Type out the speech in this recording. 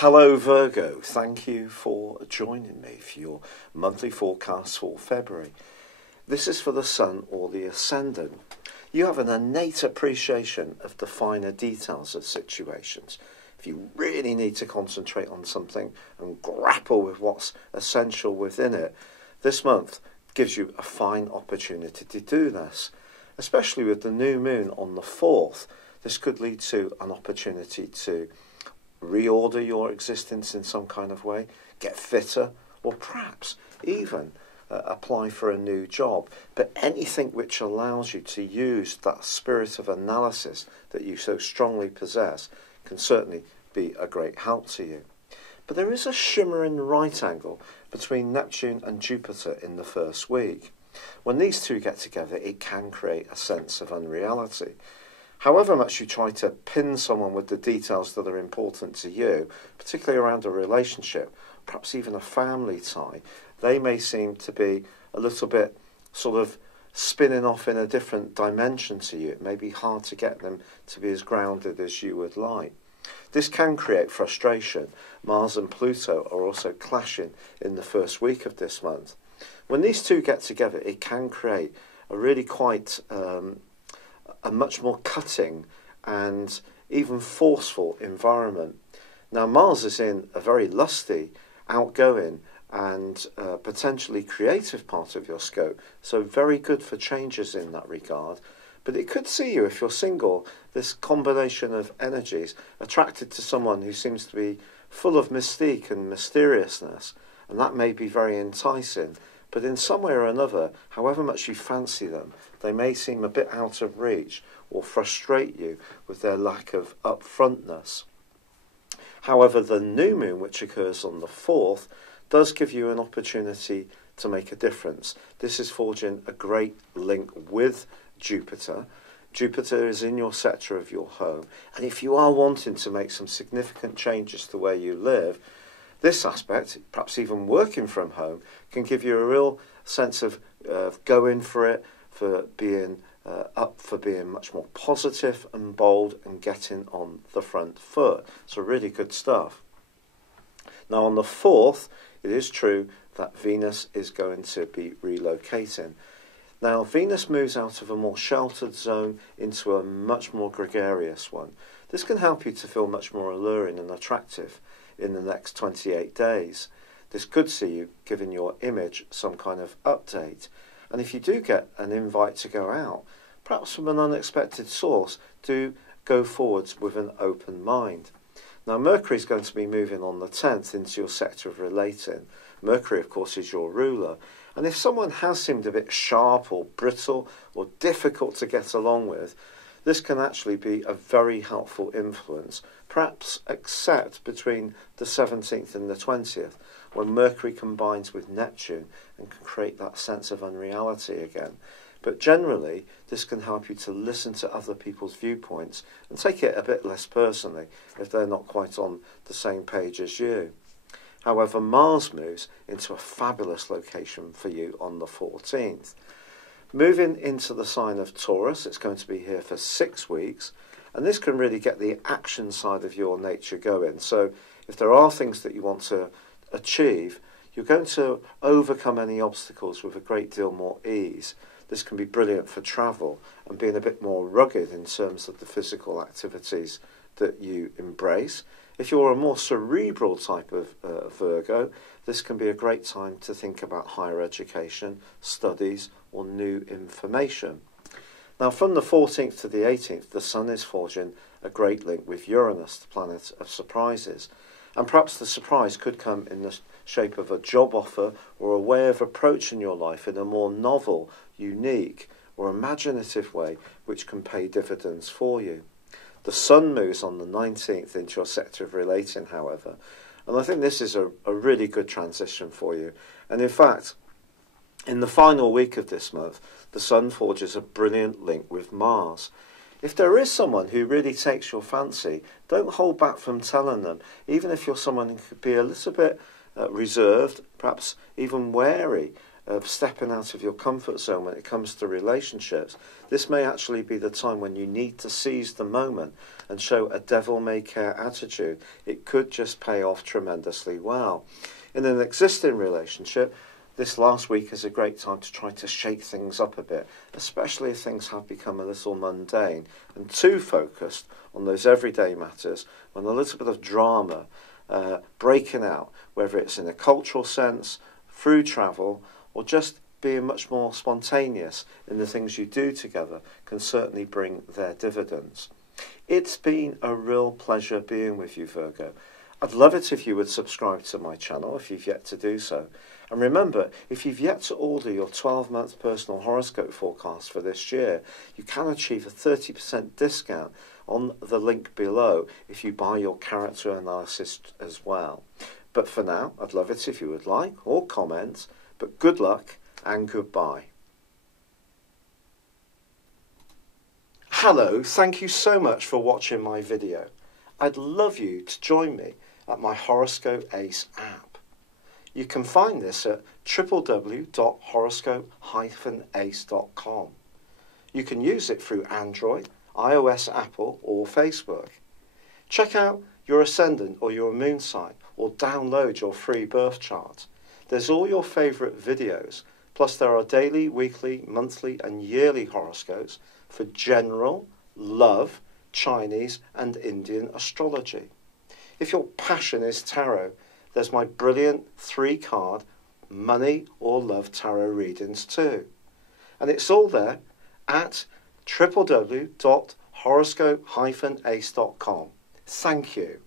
Hello Virgo, thank you for joining me for your monthly forecast for February. This is for the Sun or the Ascendant. You have an innate appreciation of the finer details of situations. If you really need to concentrate on something and grapple with what's essential within it, this month gives you a fine opportunity to do this. Especially with the new moon on the 4th, this could lead to an opportunity to reorder your existence in some kind of way, get fitter, or perhaps even apply for a new job. But anything which allows you to use that spirit of analysis that you so strongly possess can certainly be a great help to you. But there is a shimmering right angle between Neptune and Jupiter in the first week. When these two get together, it can create a sense of unreality. However much you try to pin someone with the details that are important to you, particularly around a relationship, perhaps even a family tie, they may seem to be a little bit sort of spinning off in a different dimension to you. It may be hard to get them to be as grounded as you would like. This can create frustration. Mars and Pluto are also clashing in the first week of this month. When these two get together, it can create a really quite a much more cutting and even forceful environment. Now, Mars is in a very lusty, outgoing and potentially creative part of your scope, so very good for changes in that regard. But it could see you, if you're single, this combination of energies, attracted to someone who seems to be full of mystique and mysteriousness, and that may be very enticing. But in some way or another, however much you fancy them, they may seem a bit out of reach or frustrate you with their lack of upfrontness. However, the new moon, which occurs on the 4th, does give you an opportunity to make a difference. This is forging a great link with Jupiter. Jupiter is in your sector of your home, and if you are wanting to make some significant changes to where you live, this aspect, perhaps even working from home, can give you a real sense of going for it, for being for being much more positive and bold and getting on the front foot. So really good stuff. Now on the 4th, it is true that Venus is going to be relocating. Now Venus moves out of a more sheltered zone into a much more gregarious one. This can help you to feel much more alluring and attractive in the next 28 days. This could see you giving your image some kind of update. And if you do get an invite to go out, perhaps from an unexpected source, do go forwards with an open mind. Now Mercury is going to be moving on the 10th into your sector of relating. Mercury, of course, is your ruler. And if someone has seemed a bit sharp or brittle or difficult to get along with, this can actually be a very helpful influence, perhaps except between the 17th and the 20th, when Mercury combines with Neptune and can create that sense of unreality again. But generally, this can help you to listen to other people's viewpoints and take it a bit less personally if they're not quite on the same page as you. However, Mars moves into a fabulous location for you on the 14th. Moving into the sign of Taurus, it's going to be here for 6 weeks, and this can really get the action side of your nature going. So if there are things that you want to achieve, you're going to overcome any obstacles with a great deal more ease. This can be brilliant for travel and being a bit more rugged in terms of the physical activities that you embrace. If you're a more cerebral type of Virgo, this can be a great time to think about higher education, studies, or new information. Now, from the 14th to the 18th, the Sun is forging a great link with Uranus, the planet of surprises. And perhaps the surprise could come in the shape of a job offer or a way of approaching your life in a more novel, unique, or imaginative way, which can pay dividends for you. The Sun moves on the 19th into your sector of relating, however, and I think this is a really good transition for you. And in fact, in the final week of this month, the Sun forges a brilliant link with Mars. If there is someone who really takes your fancy, don't hold back from telling them, even if you're someone who could be a little bit reserved, perhaps even wary of stepping out of your comfort zone when it comes to relationships, this may actually be the time when you need to seize the moment and show a devil-may-care attitude. It could just pay off tremendously well. In an existing relationship, this last week is a great time to try to shake things up a bit, especially if things have become a little mundane and too focused on those everyday matters, when a little bit of drama breaking out, whether it's in a cultural sense, through travel, or just being much more spontaneous in the things you do together, can certainly bring their dividends. It's been a real pleasure being with you, Virgo. I'd love it if you would subscribe to my channel if you've yet to do so. And remember, if you've yet to order your 12-month personal horoscope forecast for this year, you can achieve a 30% discount on the link below if you buy your character analysis as well. But for now, I'd love it if you would like or comment. But good luck and goodbye. Hello, thank you so much for watching my video. I'd love you to join me at my Horoscope Ace app. You can find this at www.horoscope-ace.com. You can use it through Android, iOS, Apple or Facebook. Check out your ascendant or your moon sign or download your free birth chart. There's all your favourite videos, plus there are daily, weekly, monthly and yearly horoscopes for general, love, Chinese and Indian astrology. If your passion is tarot, there's my brilliant 3-card money or love tarot readings too. And it's all there at www.horoscope-ace.com. Thank you.